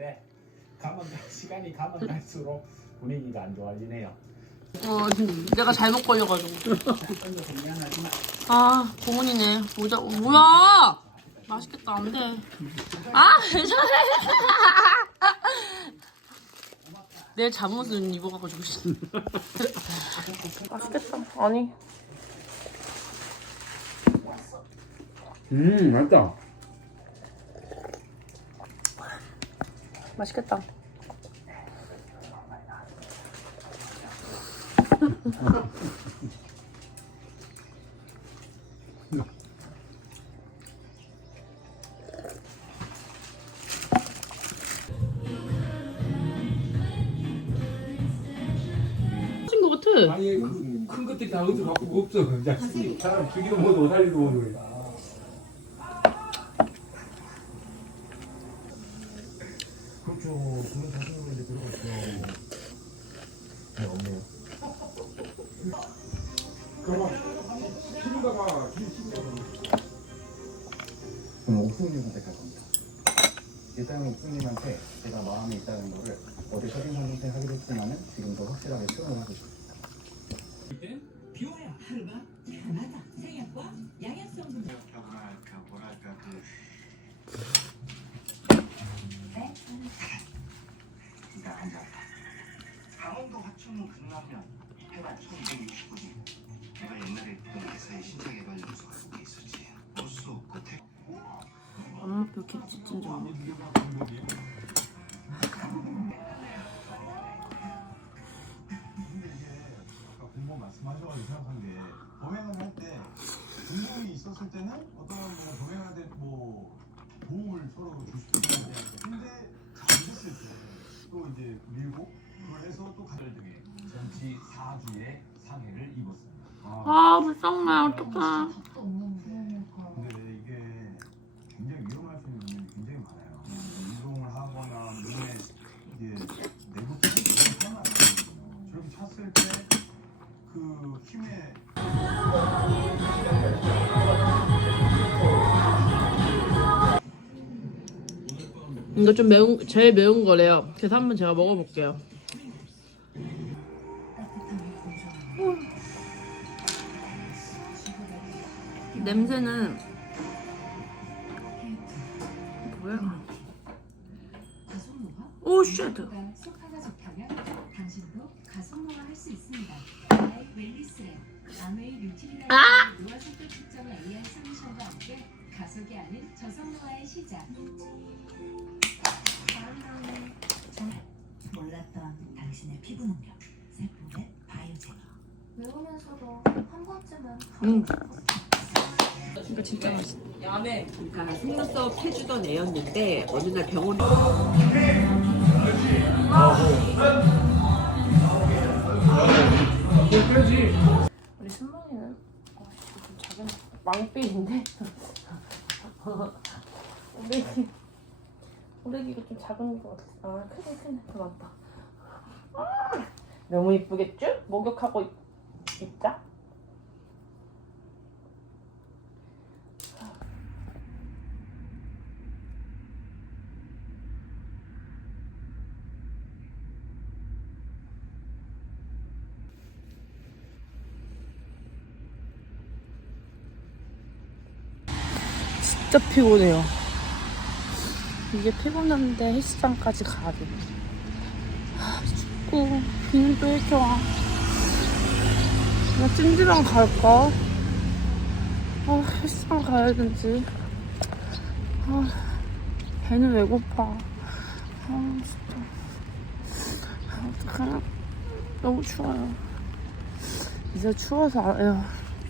있는데 가면 가- 시간이 가면 갈수록 분위기가 안 좋아지네요. 어, 내가 잘못 걸려가지고. 미안하지만 아, 고문이네. 모자, 어, 뭐야! 맛있겠다, 안 돼. 아, 왜 저래! 내 잠옷은 입어가지고. 씨. 맛있겠다. 아니. 음 맛있다. 맛있겠다. 같아. 아니 그, 큰 것들이 다 어디서 갖고 없어 그냥 사람 죽이도 못하고 살리도 못하고 그 사진 선택하기로 했지만은 지금 더 확실하게 표현을 하고 싶어요. 비워야 하루가 편하다. 생약과 양약성분 뭐랄까 뭐랄까 그 그러니까 앉아. 강원도 화천은 끝나면 해발 1269리. 내가 옛날에 있던 회사의 신차 개발 연수가 거기 있었지. 볼수 없고 대. 엄마표 김치찜 좀 먹을게. 어떤 뭐 범행할 때뭐 도움을 서로 줄 수도 있는데 근데 잠겼을 때 또 이제 밀고 그걸 해서 또 가를 등에 전치 4주의 상해를 입었습니다. 아, 불쌍해. 어떡해. 이거 좀 매운, 제일 매운 거래요. 그래서 한번 제가 먹어볼게요. 냄새는 뭐야? 오 쉣. 아! 몰랐던 당신의 피부 능력 세포의 바이오제닉 외우면서도 한 번쯤은 음. 이거 진짜 맛있어. 그러니까 속눈썹 해주던 애였는데 어느 날 병원에 우리 순봉이는 어, 좀 작은 왕삐인데 우레기 우레기가 좀 작은 것 같아. 아 크긴 크네. 더 많다. 아, 너무 이쁘겠죠? 목욕하고 있, 있자. 진짜 피곤해요. 이게 피곤한데 헬스장까지 가야 돼. 또 이렇게 와. 나 찜질방 갈까? 아, 헬스장 가야 되지. 아, 배는 왜 고파? 아, 진짜. 아, 어떡해. 너무 추워요. 이제 추워서, 알아요.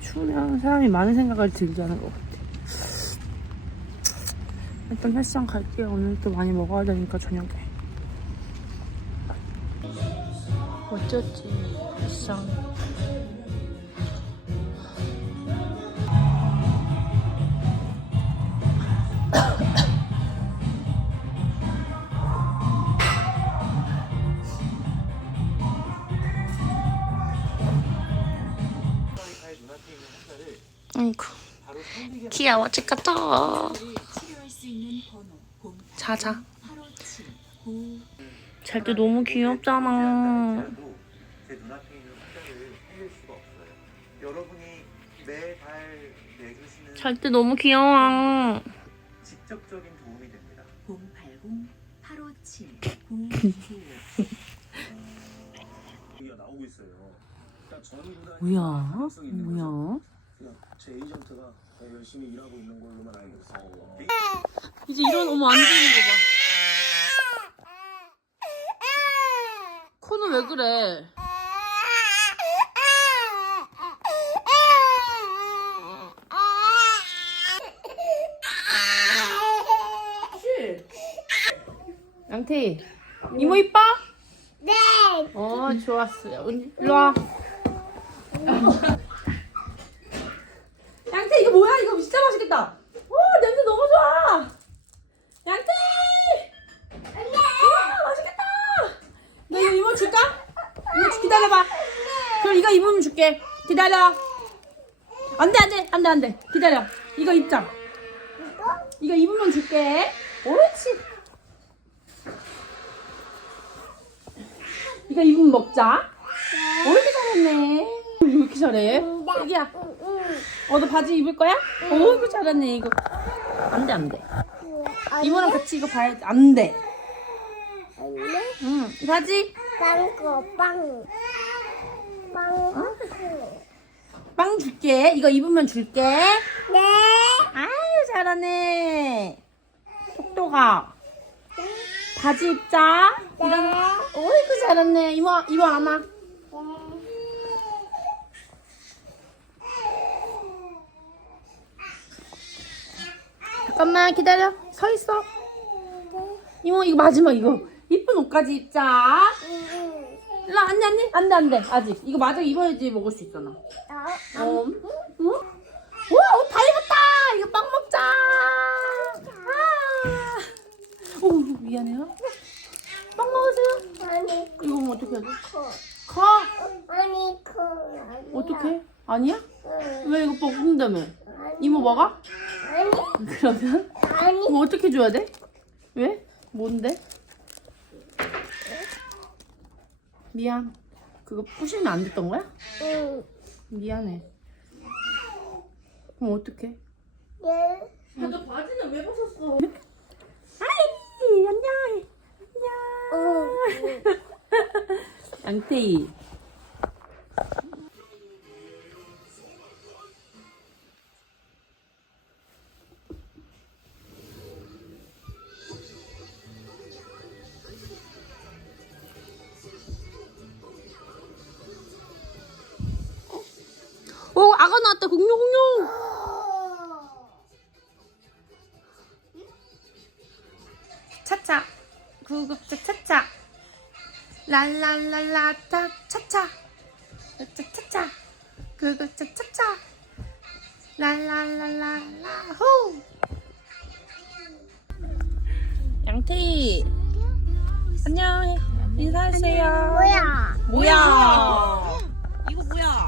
추우면 사람이 많은 생각을 들지 않은 것 같아. 일단 헬스장 갈게요. 오늘 또 많이 먹어야 되니까 저녁에. 어쩌지 헬스장. 아이고 귀여워 찍었다 치료할 수 있는 번호 0 자자 857 잘 때 너무 귀엽잖아. 제 눈앞에 있는 숫자를 살릴 수가 없어요. 여러분이 매달 내주시는 잘 때 너무 귀여워. 직접적인 도움이 됩니다. 080 857 0995 얘기가 나오고 있어요. 그러니까 뭐야? 가능성이 있는 거죠. 뭐야? 그냥 제 에이전트가 열심히 일하고 있는 걸로만 알고 있어요. 이제 이런 어머 안 되는 거 봐. 코는 왜 그래? 양태희 이모 이뻐? 네. 어 좋았어요. 은지, 일로 와. 양태 이거 뭐야? 이거 진짜 맛있겠다. 오 냄새 너무 좋아. 양태. 우와 맛있겠다. 너 이거 이모 줄까? 이모 줄- 기다려봐. 그럼 이거 입으면 줄게. 기다려. 안 돼 안 돼 안 돼 안 돼. 기다려. 이거 입자. 이거 입으면 줄게. 옳지. 이거 입으면 먹자. 옳게 잘했네. 왜 이렇게 잘해? 여기야. 어, 너 바지 입을 거야? 오, 이거 잘하네, 이거. 안 돼, 안 돼. 이모랑 같이 이거 봐야지. 안 돼. 응, 이 바지. 빵거 빵. 빵. 빵 줄게. 이거 입으면 줄게. 네. 아유, 잘하네. 똑똑아. 바지 입자. 이런. 어이구, 잘하네. 이모, 이모 안아. 잠깐만 기다려. 서 있어. 이모, 이거 마지막 이거. 이쁜 옷까지 입자. 일로 안돼 안돼 안돼 안돼 아직 이거 마저 입어야지 먹을 수 있잖아. 어, 응? 우와 옷다 입었다. 이거 빵 먹자. 아, 오 미안해요. 빵 먹으세요. 아니 이거 어떻게 하지? 커. 커. 아니 커. 어떻게? 아니야? 응. 왜 이거 먹는다며? 이모 먹어? 아니 그러면 아니 그럼 어떻게 줘야 돼? 왜? 뭔데? 미안. 그거 부시면 안 됐던 거야? 응. 미안해. 그럼 어떡해? 예. 너 바지는 왜 벗었어? 아이, 안녕. 안녕. 양태희. 오, 악어 나왔다. 공룡, 공룡. 차차. 구급차 차차. 랄랄랄라 차 차차. 차차차. 구급차 차차. 랄랄랄랄라 호. 양태희 안녕. 인사하세요. 뭐야? 뭐야? 이거 뭐야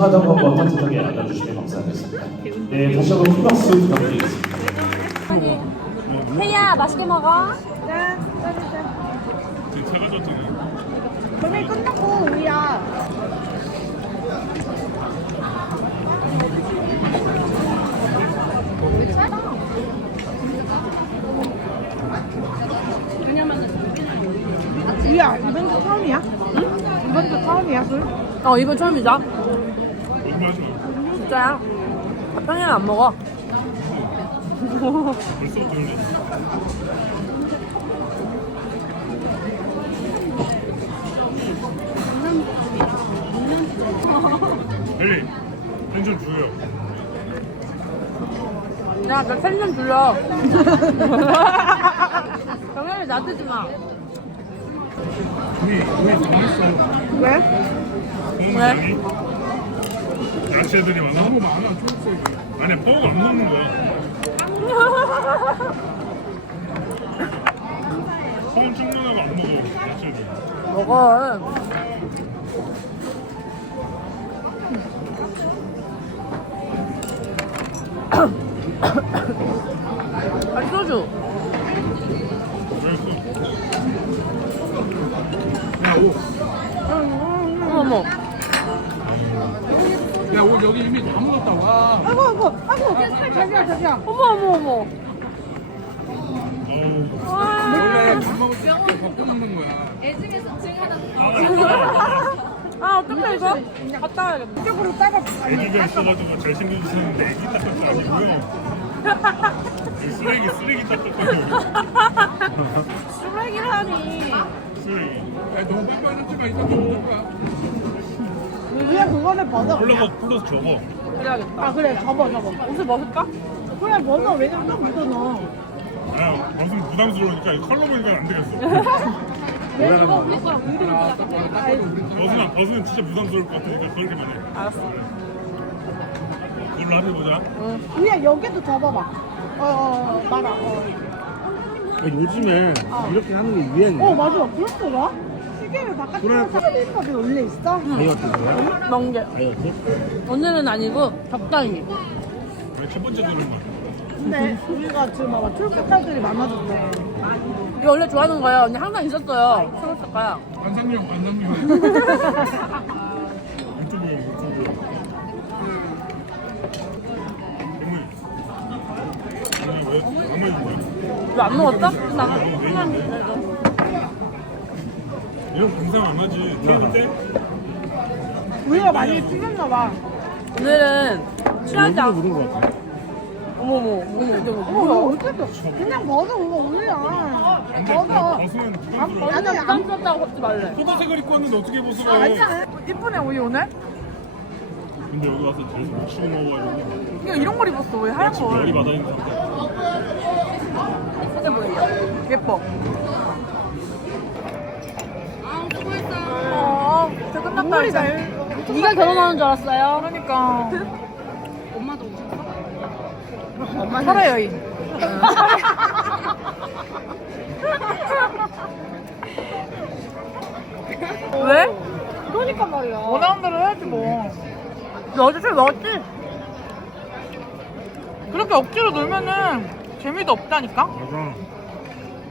하다고 한번 따뜻하게 안아주시면 감사하겠습니다. 네, 다시 한번 큰 박수 부탁드리겠습니다. 태야 맛있게 먹어 오늘 끝나고 우리야. 우야 이번도 처음이야? 응? 이번도 처음이야 술? 어 이번 처음이다 진짜야? 평일에 안 먹어 헬리 텐션 줄여. 야, 나 텐션 줄여. 정현이 놔두지 마. 우리 우리 정했어. 왜? 왜? 야채들이 막 너무 많아 초록색이. 안에 뻐가 안 넣는 거야. 소원 충분하고 안 먹어 야채들. 먹어. 아, 소주. 어머. 여기 이미 다 먹었다. 와. 아이고, 아이고, 아이고. 자기야, 자기야. 어머, 어머, 어머. 원래 밥 먹을 때 덮고 먹는 거야. 아, 어떡해, 이거? 갔다 와야겠다. 이쪽으로 따가. 애기가 있어가지고 잘생겨주시는데 애기 닦을 거 아니고요. 이 쓰레기 쓰레기 닦을 거예요. 쓰레기라니. 쓰레기. 야, 너무 뻔뻔하지 마. 이거 먹을 거야. 그냥 그거는 벗어. 올라가 플러스 접어. 그래야겠다. 아 그래 접어 접어. 옷을 벗을까? 그래 벗어 왜냐면 또 묻어 넣어. 아, 무슨 부담스러우니까 이 컬러 보니까 안 되겠어. 왜 우리 벗으면 벗으면 진짜 부담스러울 것 같으니까 그렇게만 해. 알았어. 그걸로 해보자. 그냥 여기도 접어봐. 어, 어, 어 말아. 어. 요즘에 이렇게 하는 게 유행이야. 어 맞아. 그렇더라. 살림법이 원래 있어? 다이어트 거야? 멍게. 다이어트? 오늘은 아니고 적당히. 그래, 첫 번째 들은 거. 근데 우리가 지금 봐봐 출국자들이 많아졌대. 이거 원래 좋아하는 거예요. 언니 항상 있었어요. 초록색깔. 관상용, 관상용. 유튜브, 유튜브. 정말. 왜, 정말 뭐야? 이거 안 먹었어? 나는 하나만 그래도. 이런 공상 안 하지. 때? 우리가 많이 튀겼나 봐. 오늘은 않고. 묻은 거 같아. 어머머. 어머, 이거 어, 뭐. 어쨌든 그냥 벗어 그거. 안 돼. 벗어. 벗으면 부담스러워. 나는 부담스럽다고 걷지 말래. 포도색을 입고 왔는데 어떻게 벗어? 아니야. 이쁘네 우리 오늘. 근데 여기 와서 계속 못 치고 먹어가지고. 이거 이런 걸 입었어 왜 하얀 지금 열이 걸? 받아 있는 상태. 예뻐. 어, 저 끝났다 이제. 네가 결혼하는 줄 알았어요. 그러니까. 엄마도 오셨어? 엄마 설의 여인. 왜? 그러니까 말이야. 원하는 대로 해야지 뭐. 너 어제 술 먹었지? 그렇게 억지로 놀면은 재미도 없다니까? 맞아.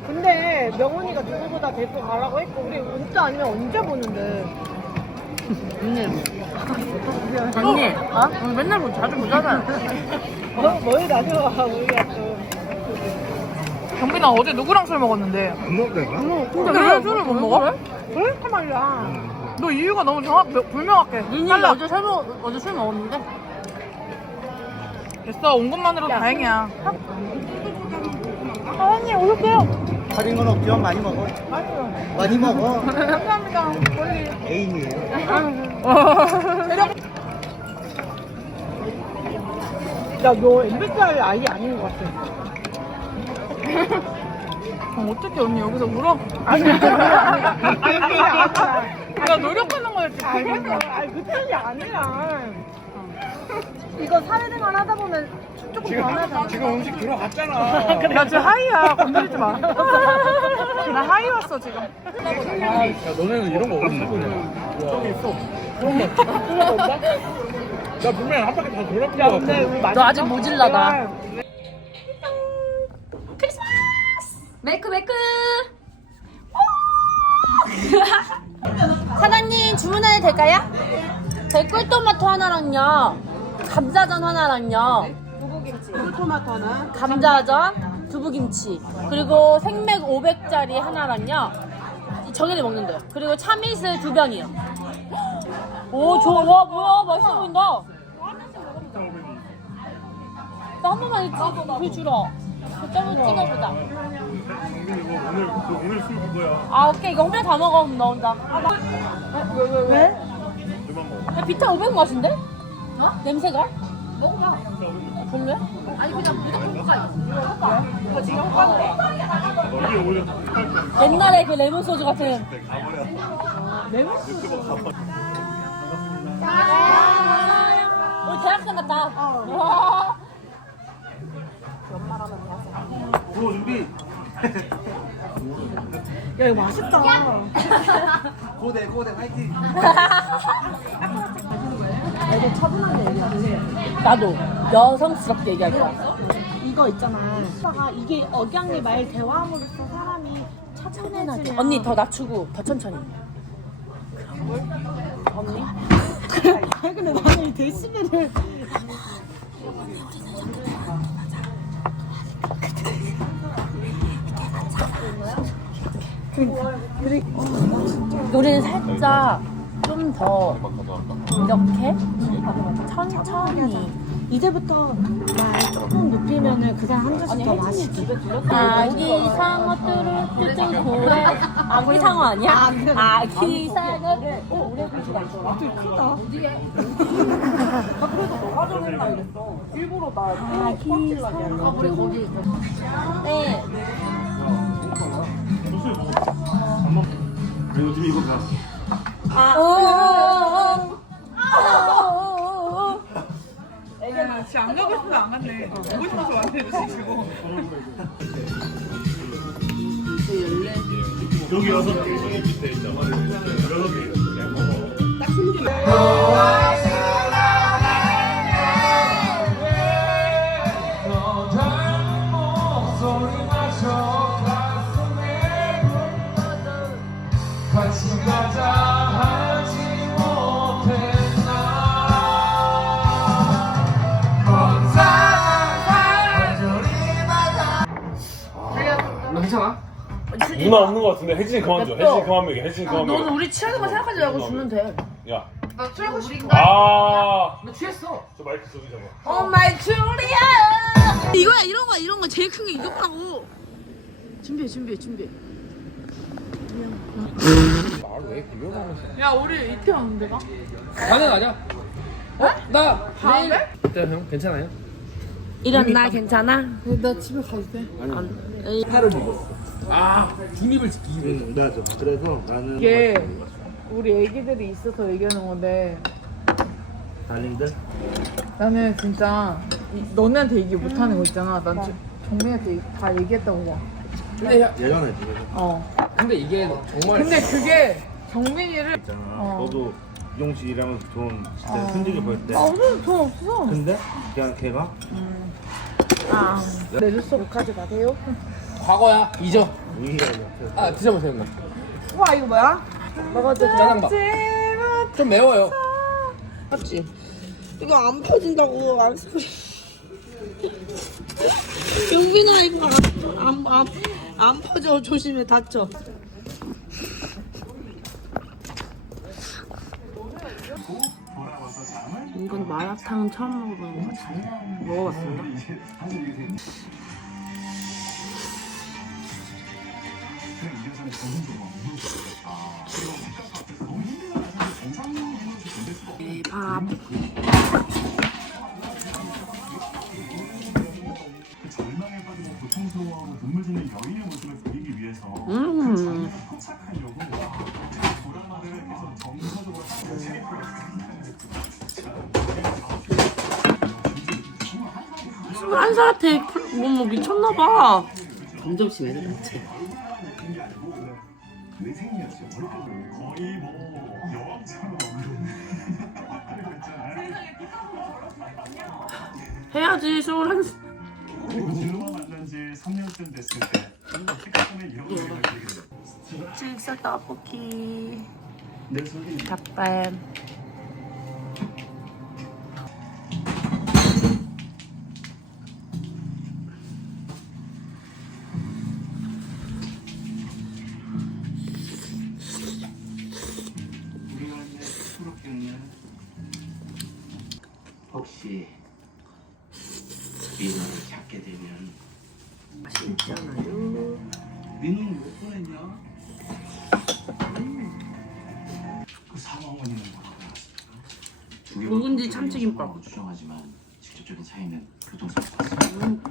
근데 명훈이가 누구보다 데리고 가라고 했고 우리 진짜 아니면 언제 보는데? 언니. 언니. 어? 우리 맨날 뭐 자주 보잖아요. 너 너희 나중에 우리가 좀. 경빈아 어제 누구랑 술 먹었는데? 안 먹을 때가? 근데 왜 술을 못 먹어? 그러니까 말이야. 너 이유가 너무 정확 불명확해. 달라. 어제 술 먹, 어제 술 먹었는데? 됐어 온 것만으로 다행이야. 아, 언니 오셨어요? 할인 건 없죠? 많이 먹어. 아니요. 많이 먹어. 감사합니다. 멀리. 애인이에요. 야, 너 MBTI 아이 아닌 것 같아. 그럼 어떻게 언니 여기서 울어? 아니, 그게 아니라. 아니, 그게 아니라. 나 노력하는 거였지. 알겠어. 아니, 그 뜻이 아니라. 이거 사회생활 하다 보면 조금 변하잖아. 지금 음식 들어갔잖아. 야, 지금 하이야. 건드리지 마. 나 하이 왔어, 지금. 야, 너네는 이런 거 어디서 보냐? 저기 있어. 그런 거. 그런 거 없나? 나 분명히 한 바퀴 다 돌아본 거 같아. 너 아직 모질라다. 크리스마스! 메이크 메이크! 사장님 주문해도 될까요? 저희 꿀토마토 하나랑요 감자전 하나랑요 토마토는? 감자전 두부김치 그리고 생맥 500짜리 하나랑요 정현이 먹는데요 그리고 참이슬 두 병이요 오 좋아 와 뭐야 맛있어 보인다 나 한 번만 찍어 그 주러 그쪽으로 찍어보자 오늘 그 오늘 술 그거야. 아 오케이 이거 혼자 다 먹어 그럼 너 혼자 아, 나... 왜? 왜? 왜? 그만 먹어. 야, 비타 500 맛인데? 어? 냄새가? 먹어봐. 별로야? 아니 그냥 무조건 볶아. 이거 지금 볶았대. 옛날에 그 레몬 소주 같은. 레몬 소주. 우리 대학생 같다. 와. 오 준비. 야 이거 맛있다. 고대 고대 화이팅. 되게 차분하게 얘기하지. 나도 여성스럽게 얘기할 거야. 이거 있잖아. 오빠가 이게 억양이 말 대화함으로써 사람이 차분해지면 언니 더 낮추고 더 천천히. 언니? 아니 근데 나는 이 데시벨을 노래는 살짝 좀 더 이렇게 천천히. 이제부터 말 조금 높이면은 그 사람 한 잔씩 더 마시지. 아기 상어 뚜루뚜뚜 고래. 아기 상어 아니야? 아기 상어 오 오래. 있더라 되게 크다. 그래도 너가 좀 이랬어. 일부러 나 아기 상어. 아 그래 거기 네. 그리고 지금 이거 봐. 아, 오오오오 진짜 안 가고 싶으면 안 갔네. 보고 싶어서 왔는데 지금. 여기 여섯 개, 여기 밑에. 여섯 개. 누나 없는 거 같은데 혜진이 그만 줘. 혜진이 그만 먹여. 혜진이 그만 먹여. 너는 우리 취하는 거 생각하지 말고 주면 돼 야. 나 취하고 싶어. 아. 나 취했어. 저 마이크 저기 잡아. 오 마이 줄리아 이거야 이런 거야 이런 거 제일 큰 게 이거라고 준비해 준비해 준비해 말왜 비교하면서? 야 우리 이태 왔는데 가? 나는 아니야. 어? 나 다음에? 일단 형 괜찮아요? 이런 나 괜찮아? 나 집에 가도 돼? 팔을 먹었어. 아 중립을 지키기 위해. 응, 맞아. 그래서 나는 이게 우리 애기들이 있어서 얘기하는 건데 달링들 나는 진짜 이- 너네한테 얘기 못하는 거 있잖아. 난 지- 정민이한테 다 얘기했다고 봐. 근데 야- 예전에 지금 어. 근데 이게 정말 근데 그게 정민이를 있잖아. 어. 너도 이용식이랑 돈 진짜 어. 흔들게 벌 때. 아 오늘 돈 없어. 근데 그냥 걔가 아 내줬어. 욕하지 마세요. 과거야 잊어. 옆에서 아 드셔보세요 누나. 와 이거 뭐야? 먹어도 짜장밥. 좀 매워요. 맞지? 이거 안 퍼진다고 안 소리 용빈아 이거 안, 안, 안 퍼져 조심해 다쳐 이건 마라탕 처음 먹어보는 거 같아 먹어봤습니다 밥 위해서 음. 그 정서적으로 한 살한테 뭐, 뭐 미쳤나봐. 점점씩 애들 같지 해야지 스물한 그리고 진로와 만난 지 3년쯤 됐을 때 최근에 이런 얘기를 되게 됐어요 질서 떡볶이. 내 속에 닭발 있잖아요 민호는 몇 뻔했냐? 그 사망원이는 뭐라고 나왔을까? 누군지 참치김밥. 주장하지만 직접적인 차이는 교통사고. 음.